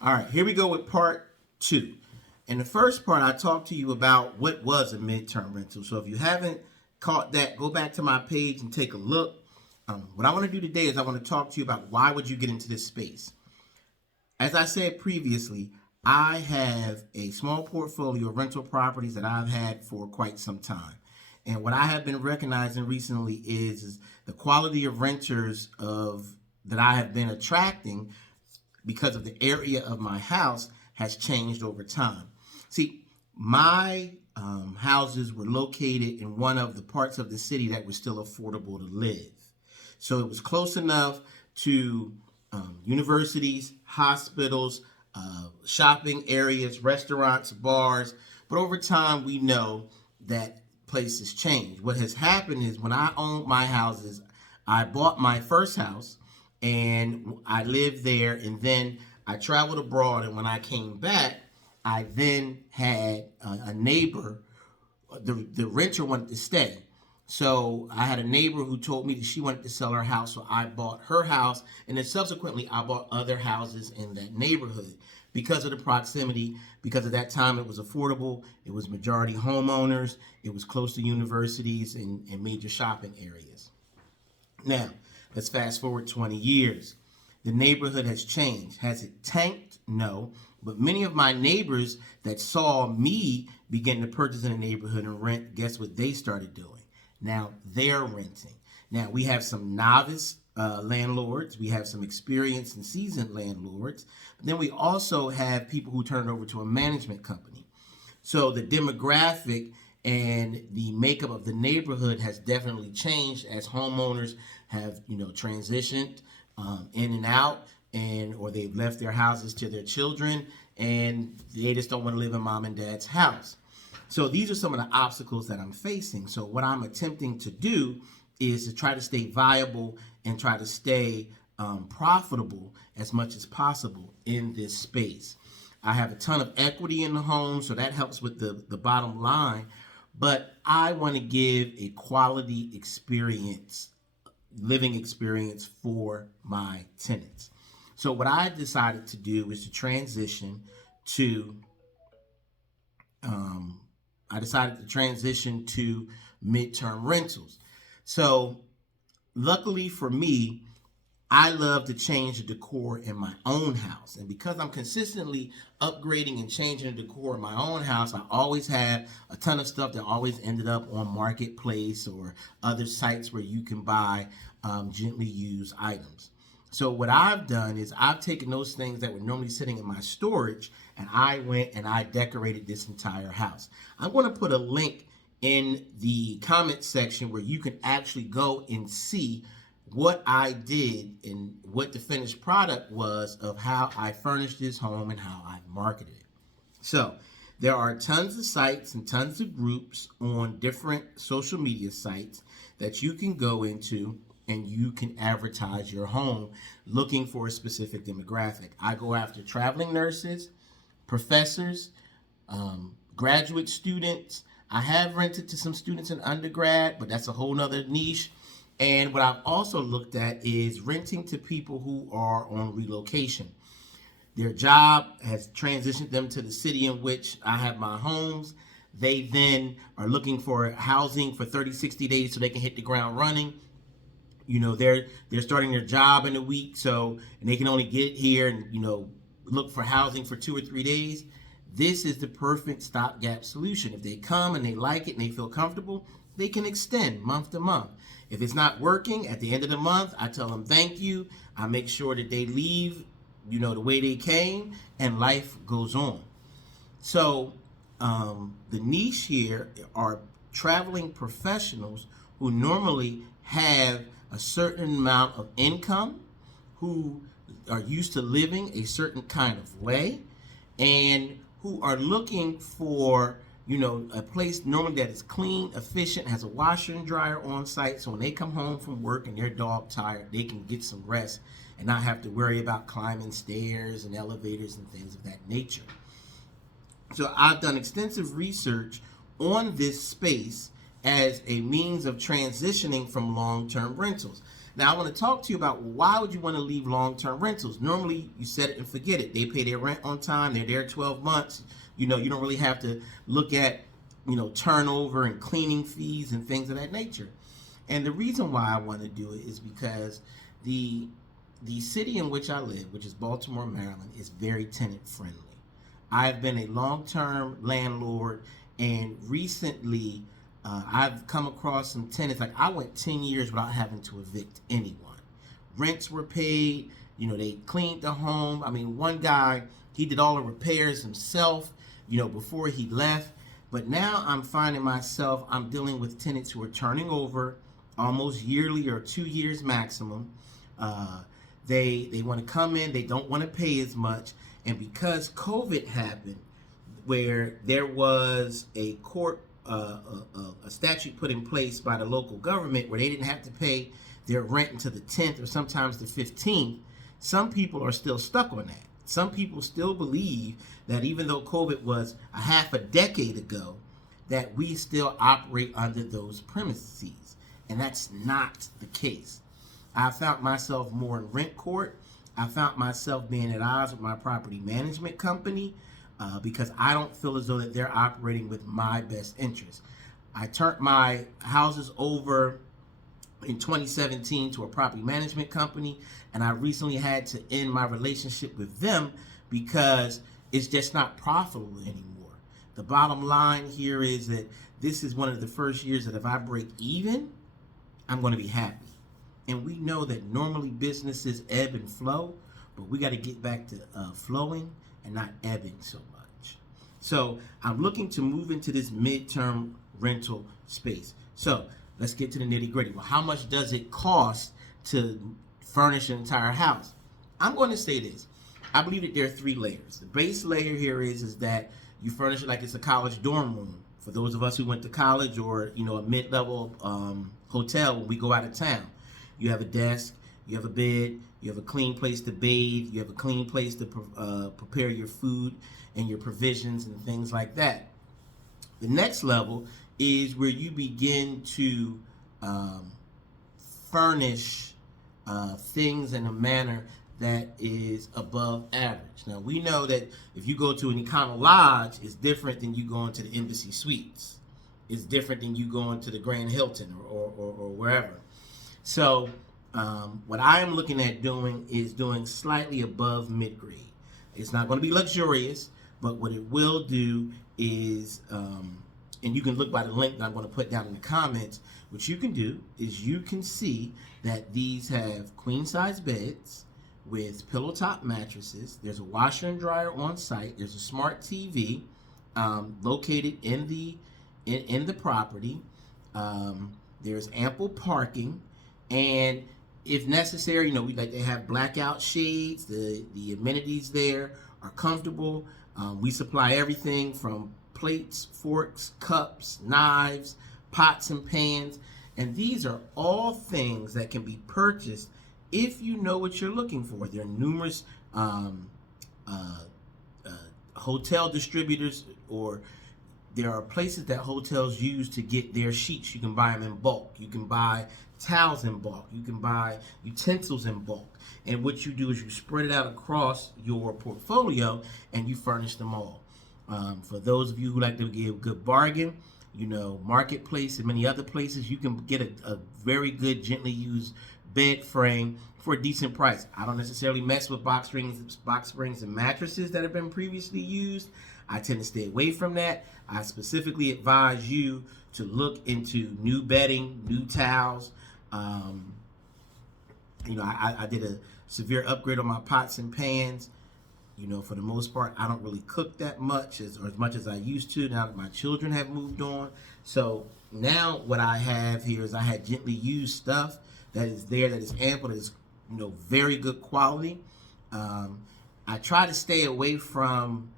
All right, here we go with part two. In the first part, I talked to you about what was a midterm rental. So if you haven't caught that, go back to my page and take a look. What I want to do today is I want to talk to you about why would you get into this space. As I said previously, I have a small portfolio of rental properties that I've had for quite some time. And what I have been recognizing recently is the quality of renters that I have been attracting because of the area of my house has changed over time. See, my houses were located in one of the parts of the city that was still affordable to live. So it was close enough to universities, hospitals, shopping areas, restaurants, bars. But over time, we know that places change. What has happened is when I owned my houses, I bought my first house and I lived there, and then I traveled abroad, and when I came back, I then had a neighbor. The renter wanted to stay, so I had a neighbor who told me that she wanted to sell her house, so I bought her house, and then subsequently I bought other houses in that neighborhood because of the proximity. Because at that time it was affordable, it was majority homeowners, it was close to universities and major shopping areas. Now, let's fast forward 20 years. The neighborhood has changed. Has it tanked? No. But many of my neighbors that saw me begin to purchase in the neighborhood and rent, guess what they started doing? Now they're renting. Now we have some novice landlords. We have some experienced and seasoned landlords. But then we also have people who turn it over to a management company. So the demographic and the makeup of the neighborhood has definitely changed as homeowners have, transitioned in and out, or they've left their houses to their children, and they just don't want to live in mom and dad's house. So these are some of the obstacles that I'm facing. So what I'm attempting to do is to try to stay viable and try to stay profitable as much as possible in this space. I have a ton of equity in the home, so that helps with the bottom line. But I want to give a quality experience, living experience for my tenants. So what I decided to do is to transition to midterm rentals. So luckily for me, I love to change the decor in my own house. And because I'm consistently upgrading and changing the decor in my own house, I always have a ton of stuff that always ended up on Marketplace or other sites where you can buy gently used items. So what I've done is I've taken those things that were normally sitting in my storage, and I went and I decorated this entire house. I'm going to put a link in the comment section where you can actually go and see what I did and what the finished product was of how I furnished this home and how I marketed it. So there are tons of sites and tons of groups on different social media sites that you can go into and you can advertise your home looking for a specific demographic. I go after traveling nurses, professors, graduate students. I have rented to some students in undergrad, but that's a whole nother niche. And what I've also looked at is renting to people who are on relocation. Their job has transitioned them to the city in which I have my homes. They then are looking for housing for 30, 60 days so they can hit the ground running. They're starting their job in a week, and they can only get here and, look for housing for 2 or 3 days. This is the perfect stopgap solution. If they come and they like it and they feel comfortable, they can extend month to month. If it's not working, at the end of the month, I tell them thank you. I make sure that they leave, the way they came, and life goes on. So the niche here are traveling professionals who normally have a certain amount of income, who are used to living a certain kind of way, and who are looking for a place normally that is clean, efficient, has a washer and dryer on site, so when they come home from work and they're dog tired, they can get some rest and not have to worry about climbing stairs and elevators and things of that nature. So I've done extensive research on this space as a means of transitioning from long-term rentals. Now, I want to talk to you about why would you want to leave long-term rentals. Normally, you set it and forget it. They pay their rent on time. They're there 12 months. You don't really have to look at, turnover and cleaning fees and things of that nature. And the reason why I want to do it is because the city in which I live, which is Baltimore, Maryland, is very tenant friendly. I've been a long-term landlord, and recently I've come across some tenants. Like, I went 10 years without having to evict anyone. Rents were paid. They cleaned the home. I mean, one guy, he did all the repairs himself, before he left. But now I'm finding myself, I'm dealing with tenants who are turning over almost yearly or 2 years maximum. They want to come in. They don't want to pay as much. And because COVID happened, where there was a court, a statute put in place by the local government where they didn't have to pay their rent until the 10th or sometimes the 15th, some people are still stuck on that. Some people still believe that even though COVID was a half a decade ago, that we still operate under those premises. And that's not the case. I found myself more in rent court. I found myself being at odds with my property management company because I don't feel as though that they're operating with my best interest. I turned my houses over in 2017 to a property management company, and I recently had to end my relationship with them because it's just not profitable anymore. The bottom line here is that this is one of the first years that if I break even, I'm going to be happy. And we know that normally businesses ebb and flow, but we got to get back to flowing and not ebbing so much. So I'm looking to move into this midterm rental space. So let's get to the nitty gritty. Well, how much does it cost to furnish an entire house? I'm going to say this. I believe that there are 3 layers. The base layer here is that you furnish it like it's a college dorm room. For those of us who went to college or, a mid-level hotel when we go out of town. You have a desk, you have a bed, you have a clean place to bathe, you have a clean place to prepare your food and your provisions and things like that. The next level is where you begin to furnish things in a manner that is above average. Now, we know that if you go to an Econo Lodge, it's different than you going to the Embassy Suites. It's different than you going to the Grand Hilton or wherever. So what I am looking at doing is doing slightly above mid-grade. It's not going to be luxurious, but what it will do is, and you can look by the link that I'm going to put down in the comments, what you can do is you can see that these have queen-size beds with pillow top mattresses. There's a washer and dryer on site. There's a smart TV located in the property. There's ample parking. And if necessary, we like to have blackout shades. The amenities there are comfortable. We supply everything from plates, forks, cups, knives, pots and pans. And these are all things that can be purchased if you know what you're looking for. There are numerous hotel distributors, or there are places that hotels use to get their sheets. You can buy them in bulk. You can buy towels in bulk. You can buy utensils in bulk. And what you do is you spread it out across your portfolio and you furnish them all. For those of you who like to give a good bargain, Marketplace and many other places, you can get a very good gently used bed frame for a decent price. I don't necessarily mess with box springs and mattresses that have been previously used. I tend to stay away from that. I specifically advise you to look into new bedding, new towels. I did a severe upgrade on my pots and pans. For the most part, I don't really cook that much as much as I used to now that my children have moved on. So now what I have here is I had gently used stuff that is there, that is ample, that is very good quality. I try to stay away from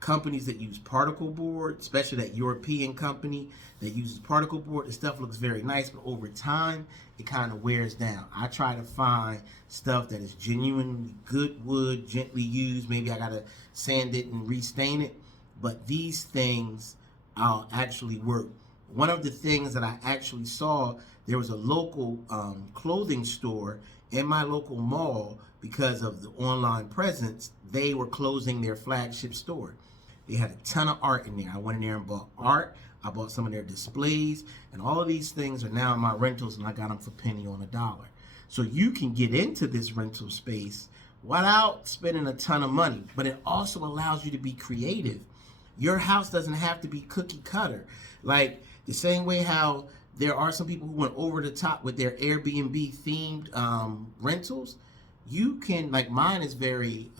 companies that use particle board, especially that European company that uses particle board. The stuff looks very nice, but over time, it kind of wears down. I try to find stuff that is genuinely good wood, gently used. Maybe I got to sand it and restain it, but these things actually work one of the things that I actually saw, there was a local clothing store in my local mall. Because of the online presence, they were closing their flagship store. They had a ton of art in there. I went in there and bought art. I bought some of their displays, and all of these things are now in my rentals, and I got them for penny on a dollar. So you can get into this rental space without spending a ton of money, but it also allows you to be creative. Your house doesn't have to be cookie cutter. Like the same way how there are some people who went over the top with their Airbnb themed rentals. You can, like mine is very,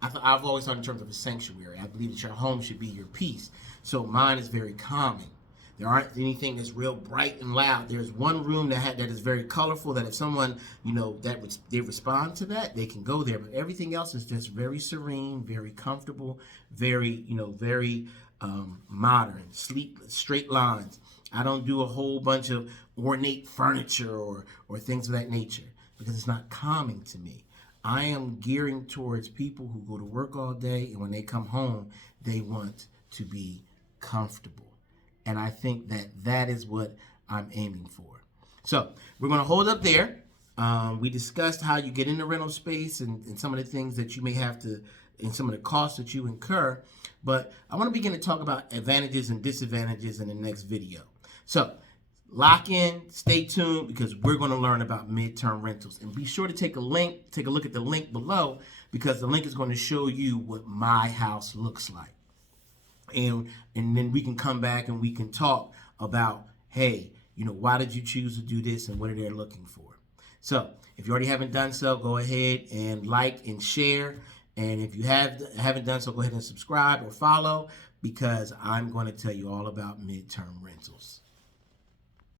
I've always thought in terms of a sanctuary. I believe that your home should be your peace. So mine is very calming. There aren't anything that's real bright and loud. There's one room that is very colorful, that if someone, they respond to that, they can go there. But everything else is just very serene, very comfortable, very, very modern, straight lines. I don't do a whole bunch of ornate furniture or things of that nature because it's not calming to me. I am gearing towards people who go to work all day, and when they come home, they want to be comfortable. And I think that is what I'm aiming for. So we're going to hold up there. We discussed how you get into rental space and some of the things that you may have to, and some of the costs that you incur. But I want to begin to talk about advantages and disadvantages in the next video. So lock in, stay tuned, because we're going to learn about midterm rentals. And be sure to take a look at the link below, because the link is going to show you what my house looks like. And then we can come back and we can talk about, hey, why did you choose to do this and what are they looking for? So if you already haven't done so, go ahead and like and share. And if you haven't done so, go ahead and subscribe or follow, because I'm going to tell you all about midterm rentals.